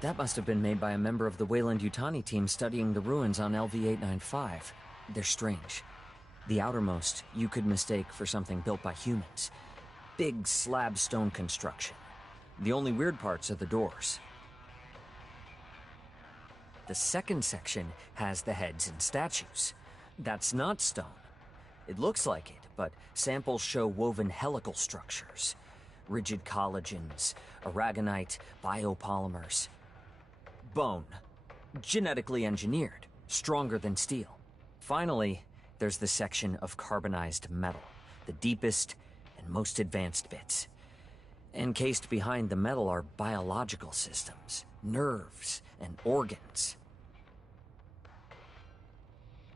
That must have been made by a member of the Weyland-Yutani team studying the ruins on LV-895. They're strange. The outermost, you could mistake for something built by humans. Big slab stone construction. The only weird parts are the doors. The second section has the heads and statues. That's not stone. It looks like it, but samples show woven helical structures. Rigid collagens, aragonite, biopolymers. Bone. Genetically engineered, stronger than steel. Finally, there's the section of carbonized metal, the deepest and most advanced bits. Encased behind the metal are biological systems, nerves, and organs.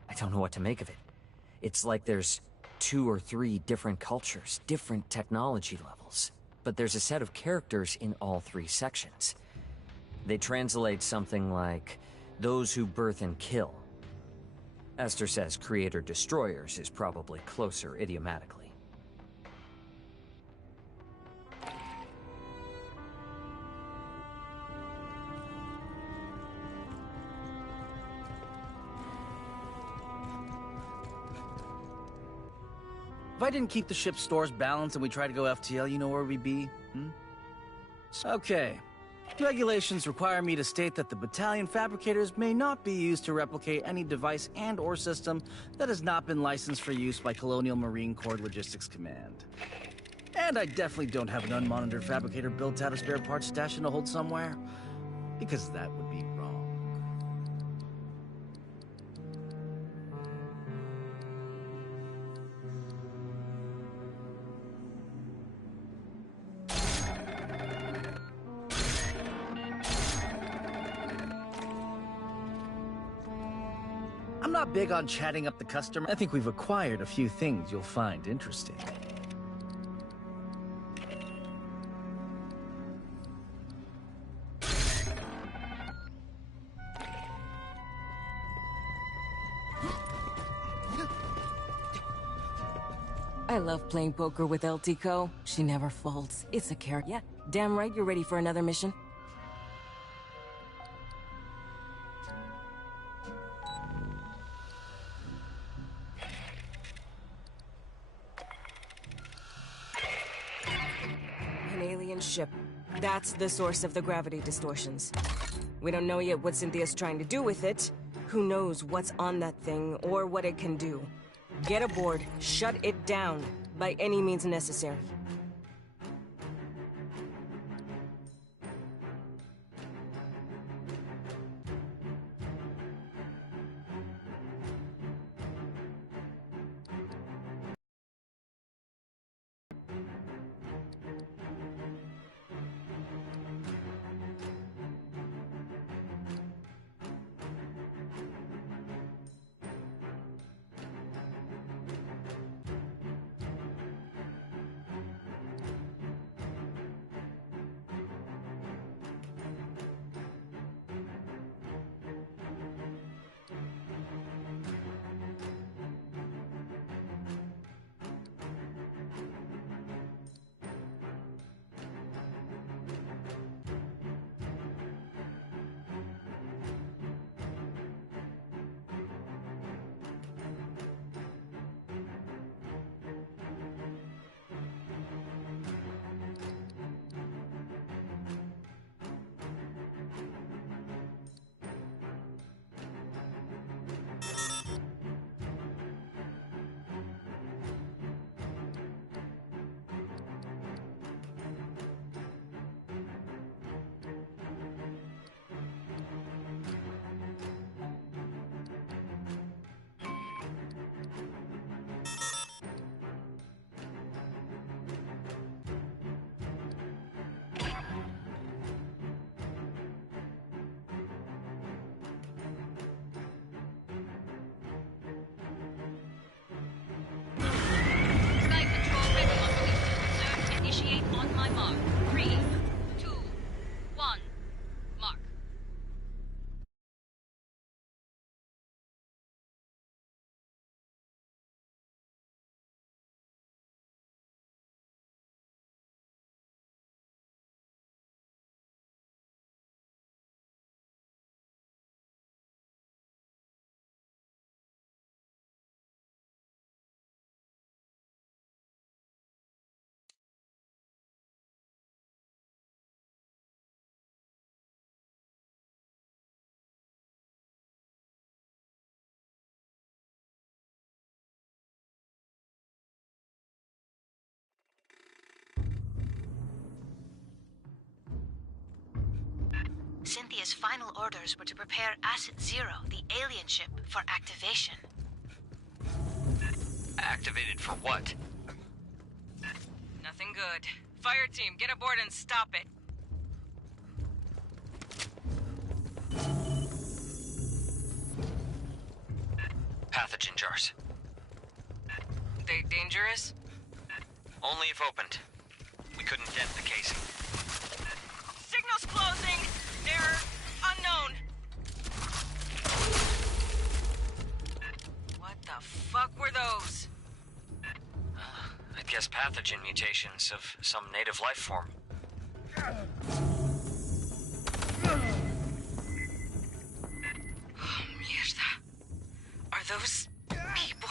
I don't know what to make of it. It's like there's 2 or 3 different cultures, different technology levels. But there's a set of characters in all 3 sections. They translate something like, those who birth and kill. Esther says creator-destroyers is probably closer idiomatically. If I didn't keep the ship's stores balanced and we tried to go FTL, you know where we'd be? Okay. Regulations require me to state that the battalion fabricators may not be used to replicate any device and/or system that has not been licensed for use by Colonial Marine Corps Logistics Command. And I definitely don't have an unmonitored fabricator built out of spare parts stashed in a hold somewhere, because that would be wrong. I'm not big on chatting up the customer. I think we've acquired a few things you'll find interesting. I love playing poker with LTCO. She never folds. It's a character. Yeah, damn right you're ready for another mission. An alien ship. That's the source of the gravity distortions. We don't know yet what Cynthia's trying to do with it. Who knows what's on that thing or what it can do. Get aboard, shut it down, by any means necessary. Cynthia's final orders were to prepare Asset Zero, the alien ship, for activation. Activated for what? Nothing good. Fireteam, get aboard and stop it. Pathogen jars. They dangerous? Only if opened. We couldn't dent the casing. Signal's closing! Error unknown! What the fuck were those? I guess pathogen mutations of some native life form. Oh, mierda. Are those people?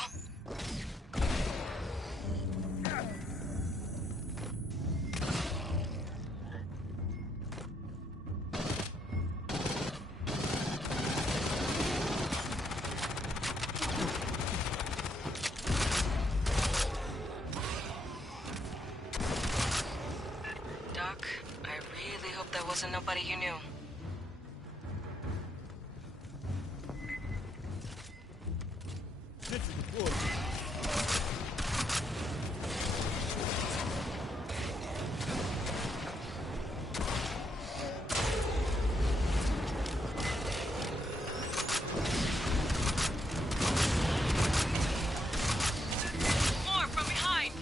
Doc, I really hope that wasn't nobody you knew. More from behind!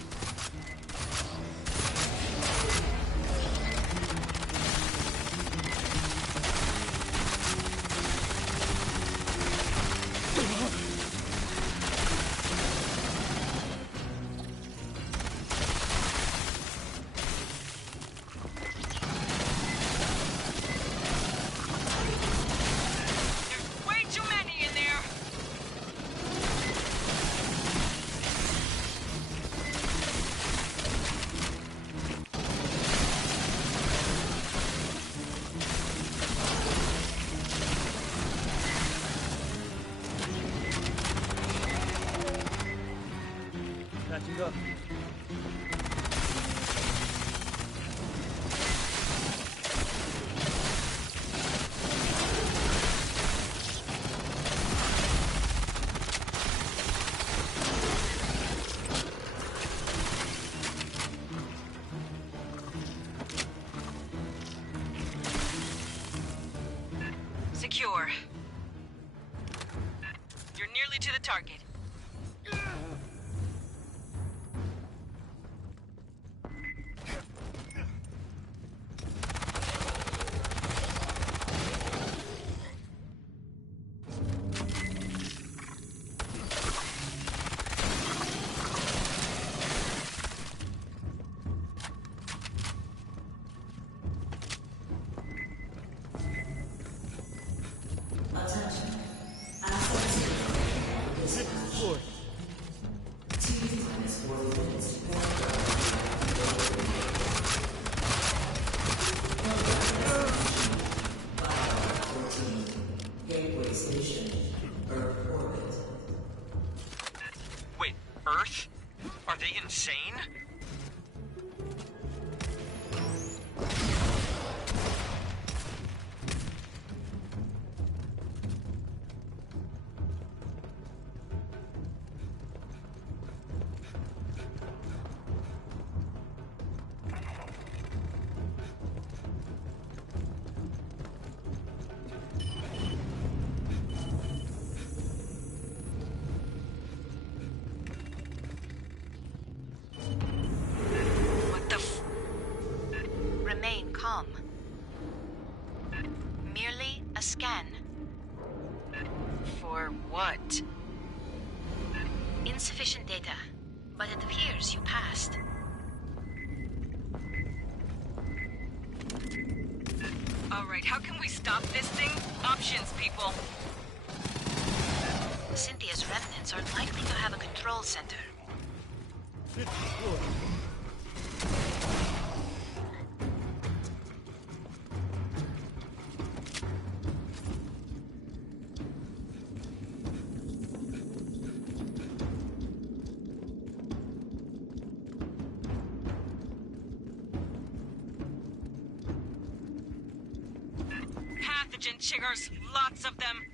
There's way too many in there! Catching up. Secure. You're nearly to the target. Wait, Earth? Are they insane? What the f... Remain calm. Merely a scan. For what? Insufficient data, but it appears you passed. Alright, how can we stop this thing? Options, people. Cynthia's remnants are likely to have a control center. Pass! pathogen chiggers. Lots of them.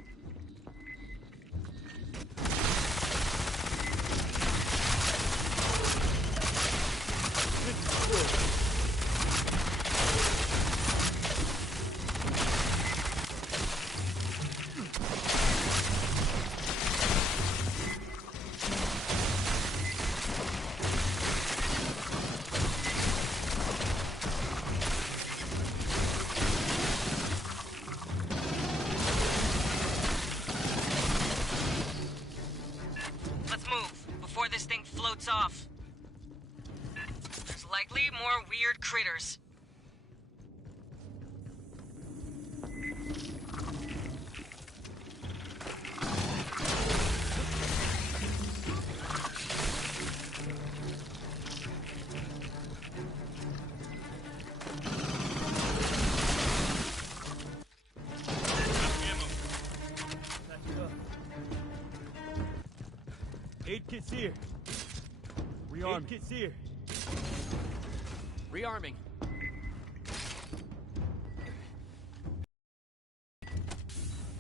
Before this thing floats off. There's likely more weird critters. Aid kit's here. Rearm. Aid kit's here. Rearming.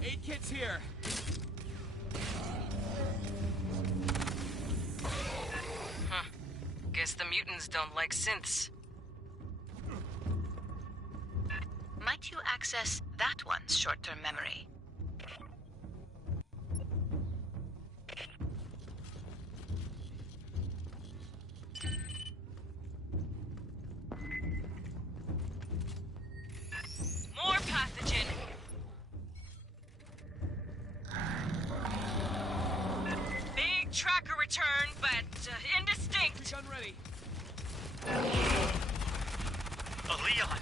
Aid kit's here. Huh. Guess the mutants don't like synths. Might you access that one's short-term memory? More pathogen! Big tracker return, but indistinct. Gun ready. A Leon!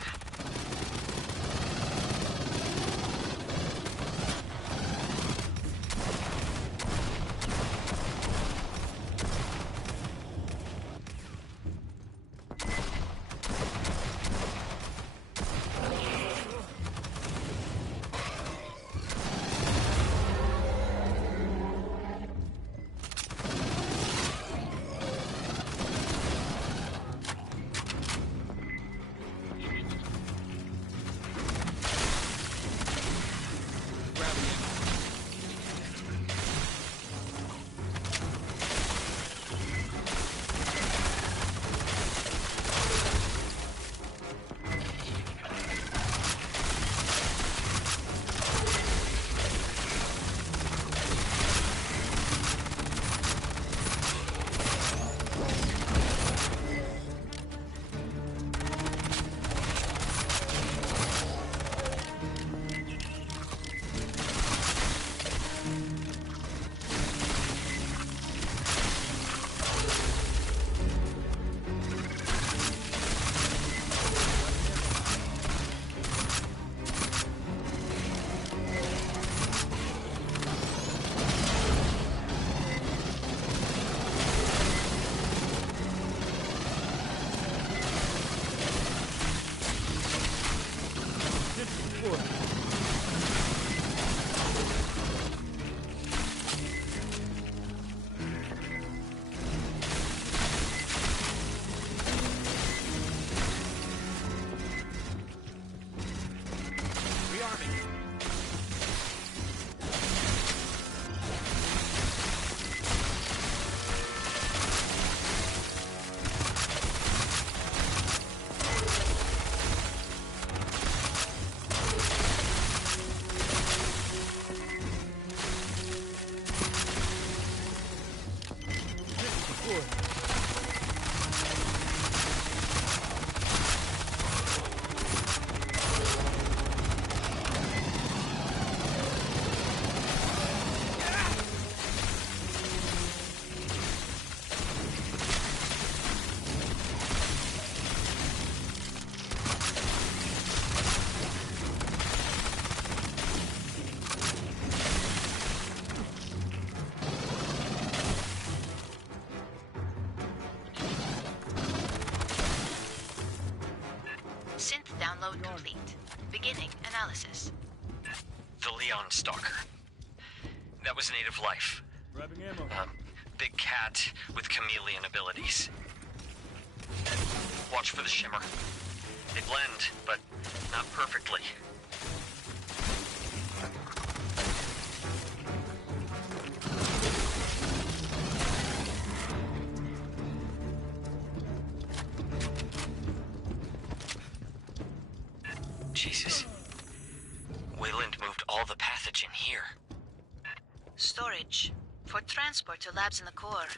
Synth download complete. Beginning analysis. The Leon Stalker. That was native life. Grabbing ammo. Big cat with chameleon abilities. Watch for the shimmer. They blend, but not perfectly. Jesus. Wayland moved all the pathogen here. Storage. For transport to labs in the core.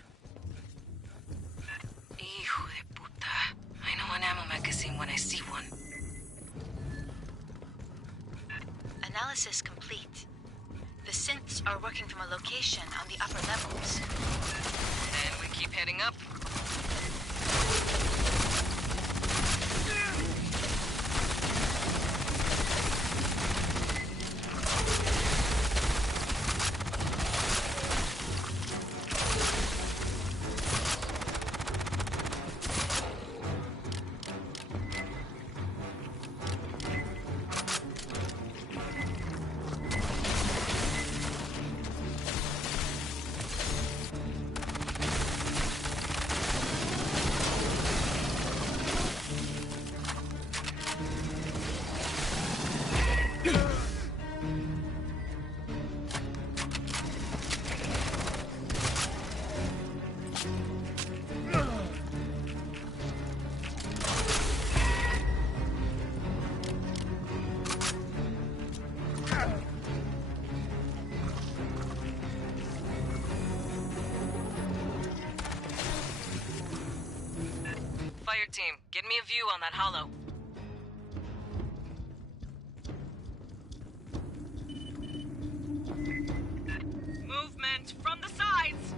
Hijo de puta. I know an ammo magazine when I see one. Analysis complete. The synths are working from a location on the upper levels. And we keep heading up. Fireteam, get me a view on that hollow. Movement from the sides!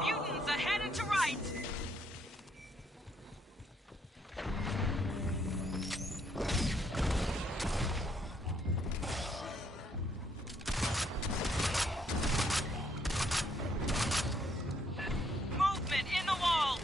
Mutants ahead and to right! Movement in the walls!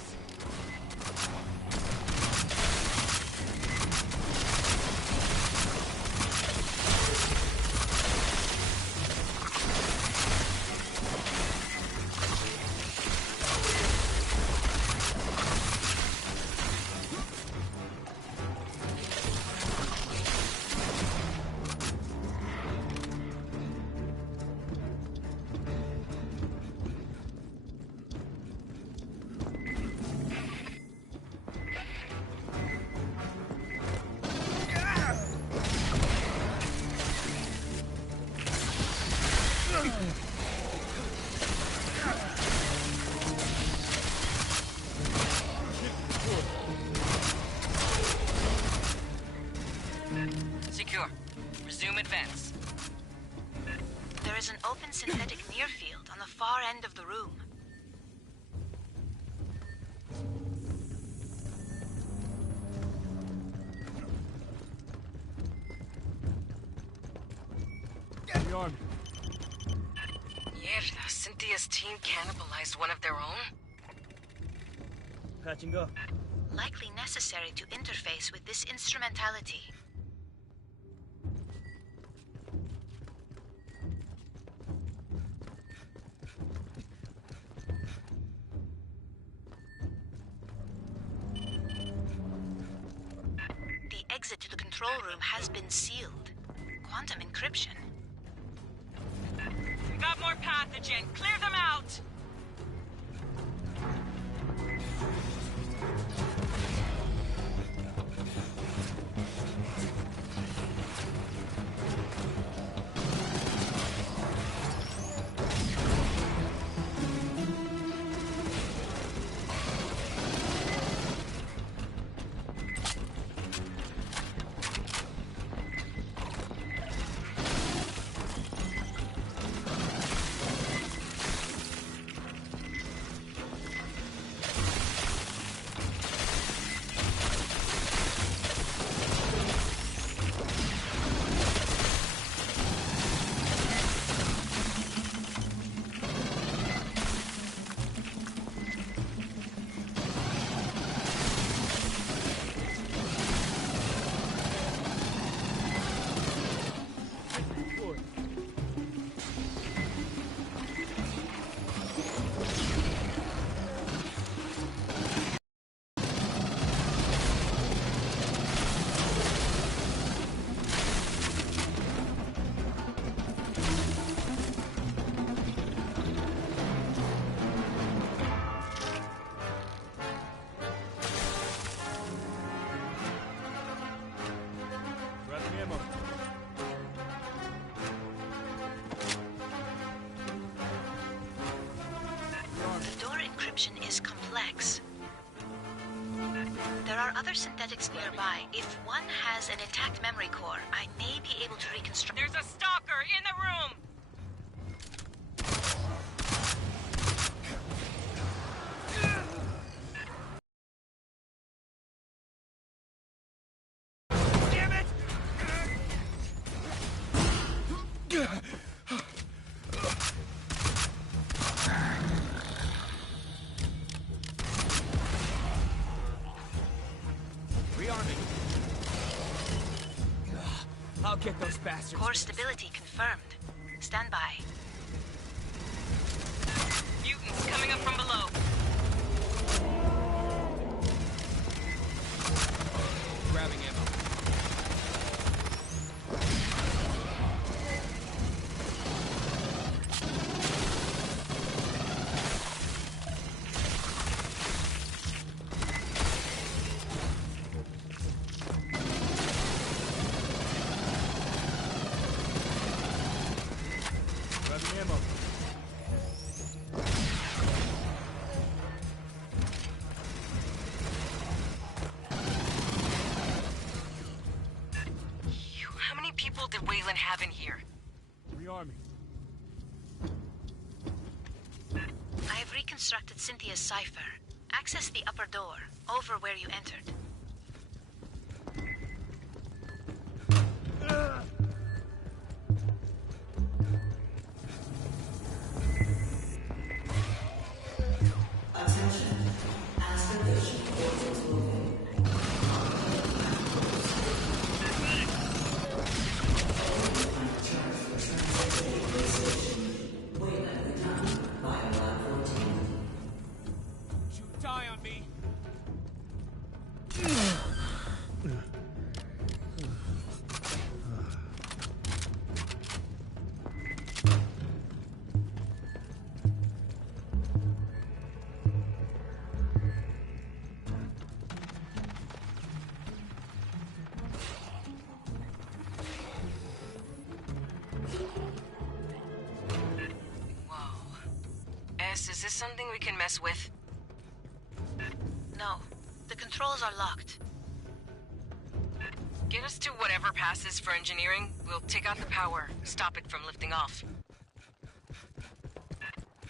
Secure. Resume advance. There is an open synthetic near field on the far end of the room. The army. Mierda, Cynthia's team cannibalized one of their own? Patching up. Likely necessary to interface with this instrumentality. The exit to the control room has been sealed. Quantum encryption. We got more pathogen. Clear them out! other synthetics nearby. If one has an intact memory core, I may be able to reconstruct. There's a stalker in the room! Damn it! Rearming. I'll get those bastards. Core stability confirmed. Stand by. Mutants coming up from below. Grabbing ammo. Grabbing ammo. How many people did Wayland have in here? Rearming. I have reconstructed Cynthia's cipher. Access the upper door, over where you entered. Shoot, die on me. Whoa. S, is this something we can mess with? No, the controls are locked. Get us to whatever passes for engineering. We'll take out the power, stop it from lifting off.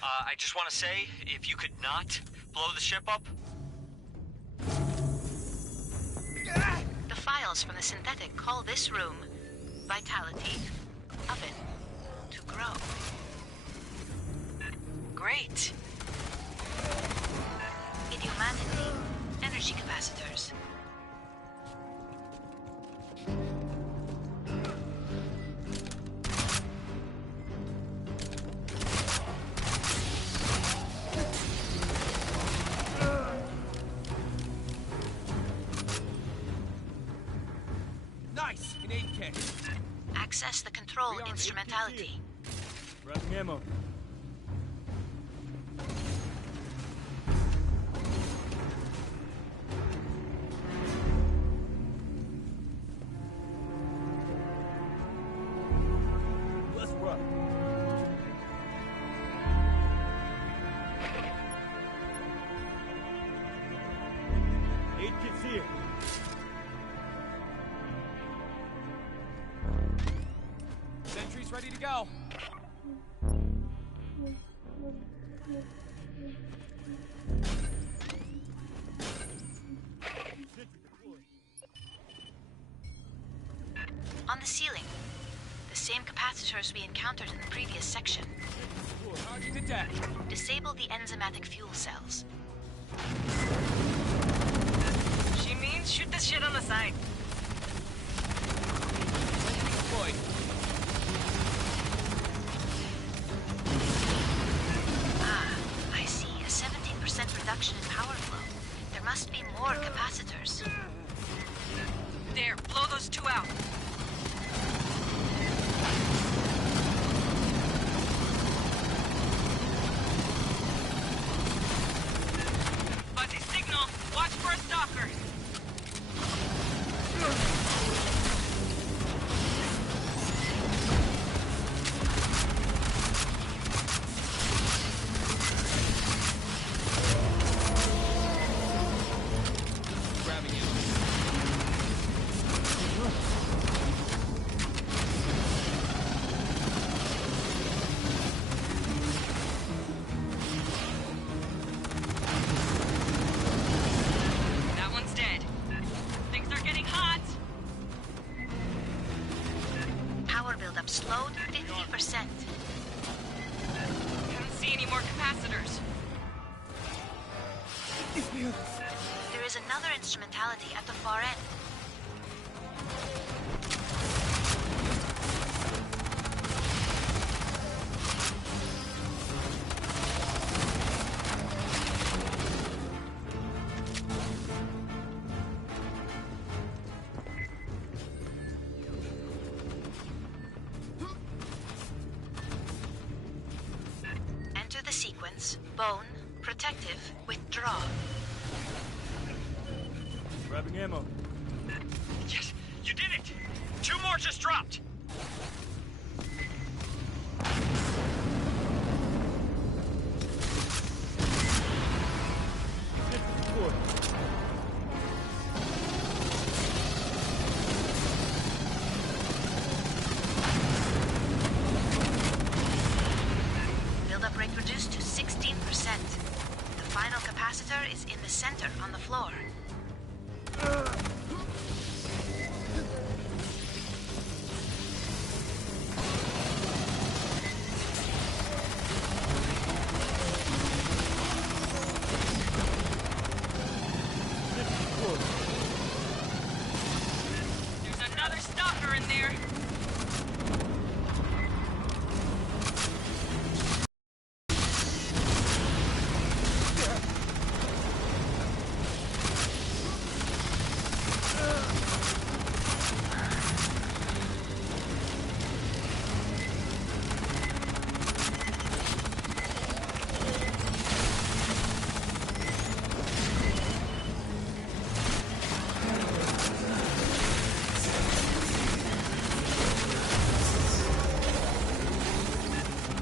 I just want to say, if you could not blow the ship up. The files from the synthetic call this room Vitality Oven to grow. Great. Idiomatically, energy capacitors. Nice! An 8 kit. Access the control instrumentality. Grabbing ammo. Let's run. Aid kit's here. Sentry's ready to go. Sentry deployed. On the ceiling, the same capacitors we encountered in the previous section. Target to death. Disable the enzymatic fuel cells. She means shoot the shit on the side. Deployed. I see a 17% reduction in power flow. There must be more capacitors. There, blow those two out. Fuzzy signal. Watch for a stalker. Grabbing ammo. backup slowed 50%. I don't see any more capacitors. There is another instrumentality at the far end. Enter the sequence: bone, protective, withdraw. Grabbing ammo. Yes, you did it! 2 more just dropped! Buildup rate reduced to 16%. The final capacitor is in the center on the floor. There's another stalker in there.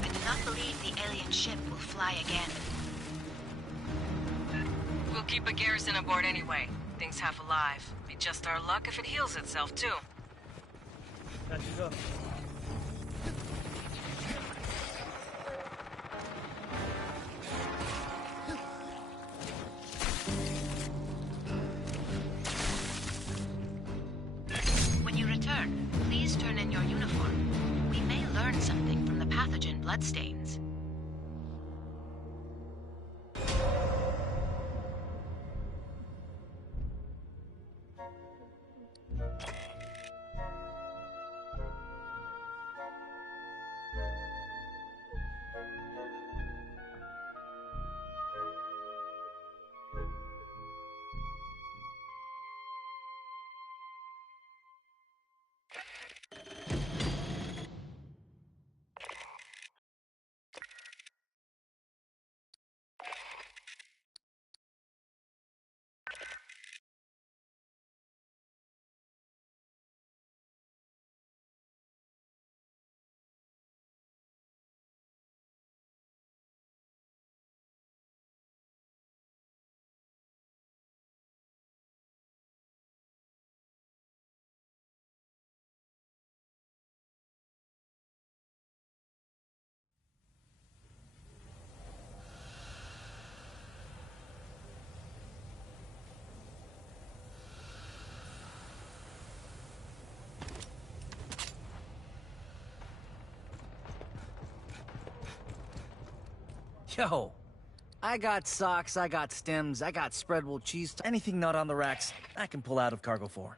I do not believe the alien ship will fly again. We'll keep a garrison aboard anyway. Thing's half alive. Be just our luck if it heals itself, too. Catching up. When you return, please turn in your uniform. We may learn something from the pathogen bloodstains. Yo, I got socks, I got stems, I got spreadable cheese. Anything not on the racks, I can pull out of cargo for.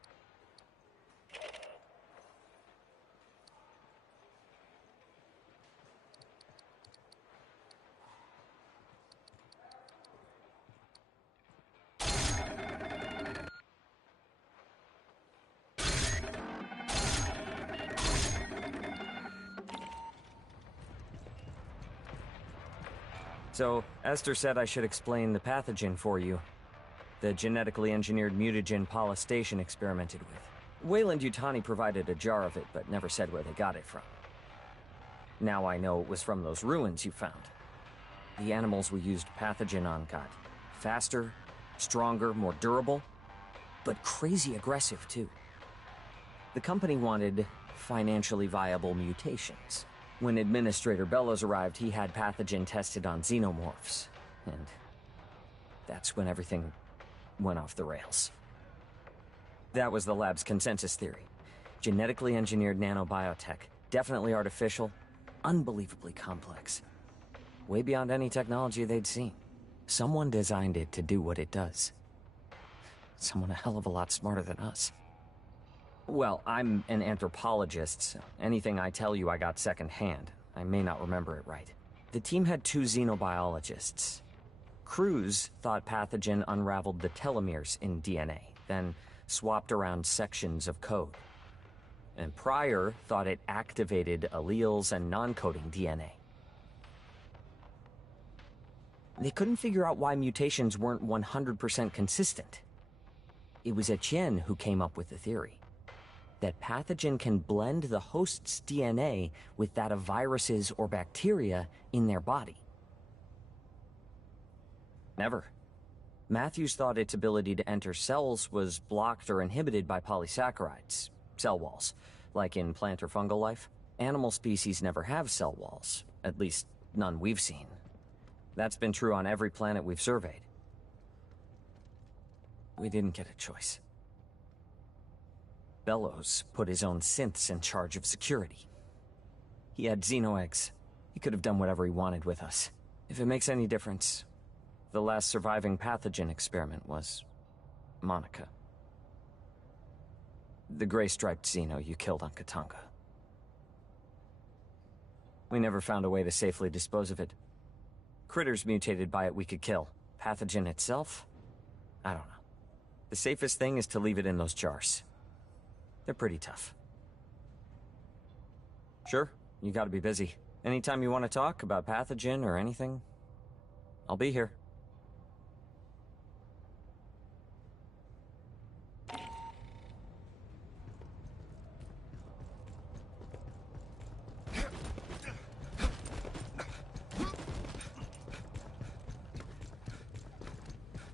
So, Esther said I should explain the pathogen for you. The genetically engineered mutagen Paula Station experimented with. Weyland-Yutani provided a jar of it, but never said where they got it from. Now I know it was from those ruins you found. The animals we used pathogen on got faster, stronger, more durable, but crazy aggressive too. The company wanted financially viable mutations. When Administrator Bellows arrived, he had pathogen tested on xenomorphs. And that's when everything went off the rails. That was the lab's consensus theory. Genetically engineered nanobiotech definitely artificial, unbelievably complex. Way beyond any technology they'd seen. Someone designed it to do what it does. Someone a hell of a lot smarter than us. Well, I'm an anthropologist, so anything I tell you I got secondhand. I may not remember it right. The team had 2 xenobiologists. Cruz thought pathogen unraveled the telomeres in DNA, then swapped around sections of code. And Pryor thought it activated alleles and non-coding DNA. They couldn't figure out why mutations weren't 100% consistent. It was Etienne who came up with the theory that pathogen can blend the host's DNA with that of viruses or bacteria in their body. Never. Matthews thought its ability to enter cells was blocked or inhibited by polysaccharides, cell walls, like in plant or fungal life. Animal species never have cell walls, at least none we've seen. That's been true on every planet we've surveyed. We didn't get a choice. Bellows put his own synths in charge of security. He had xenoeggs. He could have done whatever he wanted with us. If it makes any difference, the last surviving pathogen experiment was Monica. The gray-striped xeno you killed on Katanga. We never found a way to safely dispose of it. Critters mutated by it we could kill. Pathogen itself? I don't know. The safest thing is to leave it in those jars. They're pretty tough. Sure, you gotta be busy. Anytime you want to talk about pathogen or anything, I'll be here.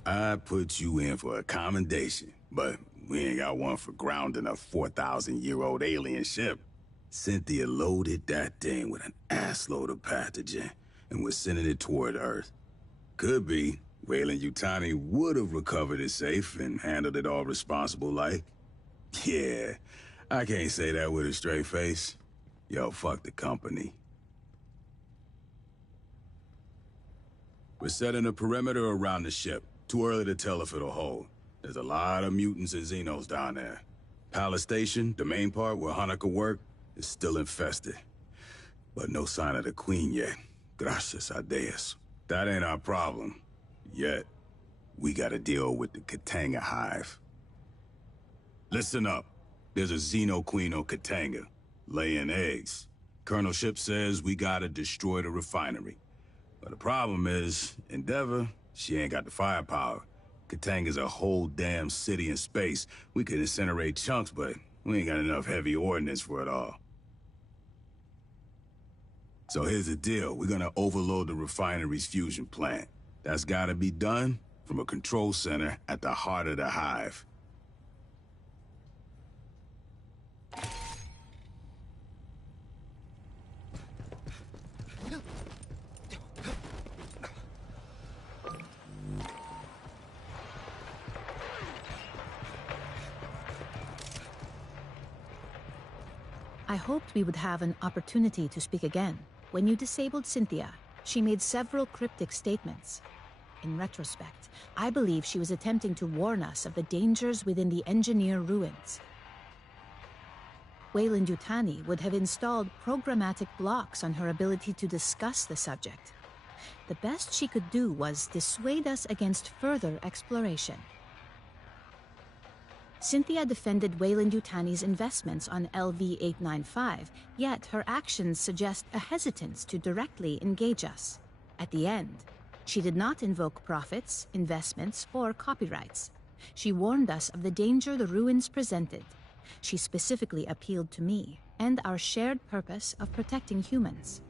I put you in for a commendation, but we ain't got one for grounding a 4,000-year-old alien ship. Cynthia loaded that thing with an assload of pathogen and was sending it toward Earth. Could be Weyland-Yutani would have recovered it safe and handled it all responsible like. Yeah, I can't say that with a straight face. Yo, fuck the company. We're setting a perimeter around the ship. Too early to tell if it'll hold. There's a lot of mutants and Xenos down there. Palace Station, the main part where Hanukkah worked, is still infested. But no sign of the Queen yet. Gracias a Dios. That ain't our problem. Yet. We gotta deal with the Katanga hive. Listen up. There's a Xeno Queen on Katanga, laying eggs. Colonel Ship says we gotta destroy the refinery. But the problem is, Endeavor, she ain't got the firepower. Katanga's a whole damn city in space. We could incinerate chunks, but we ain't got enough heavy ordnance for it all. So here's the deal. We're gonna overload the refinery's fusion plant. That's gotta be done from a control center at the heart of the hive. I hoped we would have an opportunity to speak again. When you disabled Cynthia, she made several cryptic statements. In retrospect, I believe she was attempting to warn us of the dangers within the Engineer ruins. Weyland-Yutani would have installed programmatic blocks on her ability to discuss the subject. The best she could do was dissuade us against further exploration. Cynthia defended Weyland-Yutani's investments on LV-895, yet her actions suggest a hesitance to directly engage us. At the end, she did not invoke profits, investments, or copyrights. She warned us of the danger the ruins presented. She specifically appealed to me and our shared purpose of protecting humans.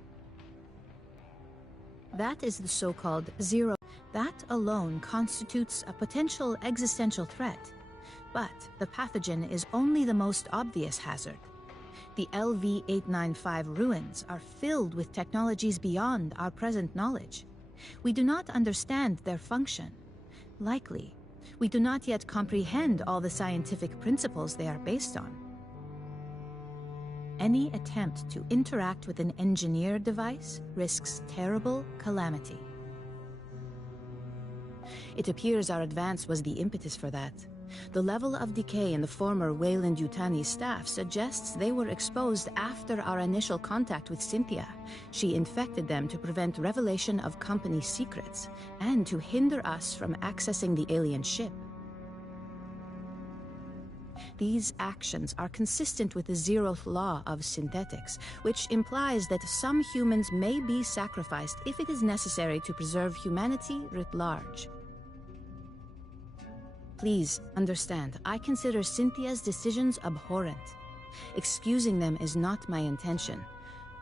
That is the so-called zero. That alone constitutes a potential existential threat. But the pathogen is only the most obvious hazard. The LV-895 ruins are filled with technologies beyond our present knowledge. We do not understand their function. Likely, we do not yet comprehend all the scientific principles they are based on. any attempt to interact with an engineered device risks terrible calamity. It appears our advance was the impetus for that. The level of decay in the former Weyland-Yutani staff suggests they were exposed after our initial contact with Cynthia. She infected them to prevent revelation of company secrets, and to hinder us from accessing the alien ship. These actions are consistent with the zeroth law of synthetics, which implies that some humans may be sacrificed if it is necessary to preserve humanity writ large. Please understand, I consider Cynthia's decisions abhorrent. Excusing them is not my intention.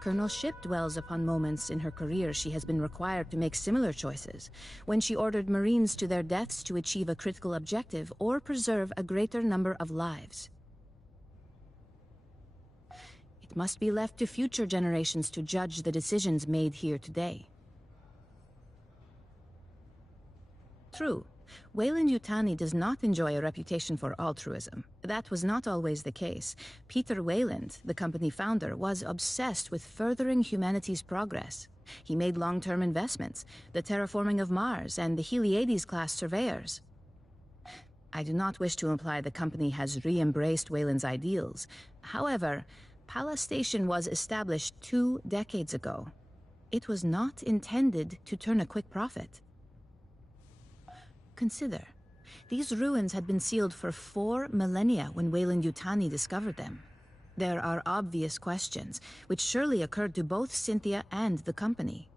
Colonel Ship dwells upon moments in her career she has been required to make similar choices, when she ordered Marines to their deaths to achieve a critical objective or preserve a greater number of lives. It must be left to future generations to judge the decisions made here today. True. Weyland-Yutani does not enjoy a reputation for altruism. That was not always the case. Peter Weyland, the company founder, was obsessed with furthering humanity's progress. He made long-term investments, the terraforming of Mars and the Heliades-class surveyors. I do not wish to imply the company has re-embraced Weyland's ideals. However, Pala Station was established 2 decades ago. It was not intended to turn a quick profit. Consider, these ruins had been sealed for 4 millennia when Weyland-Yutani discovered them. There are obvious questions, which surely occurred to both Cynthia and the company.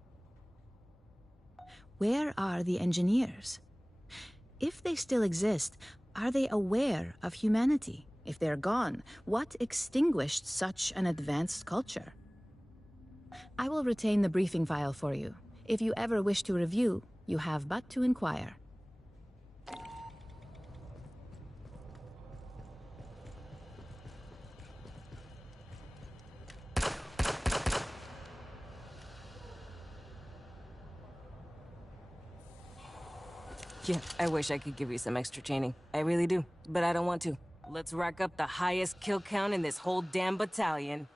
Where are the engineers? If they still exist, are they aware of humanity? If they're gone, what extinguished such an advanced culture? I will retain the briefing file for you. If you ever wish to review, you have but to inquire. Yeah, I wish I could give you some extra training. I really do, but I don't want to. Let's rack up the highest kill count in this whole damn battalion.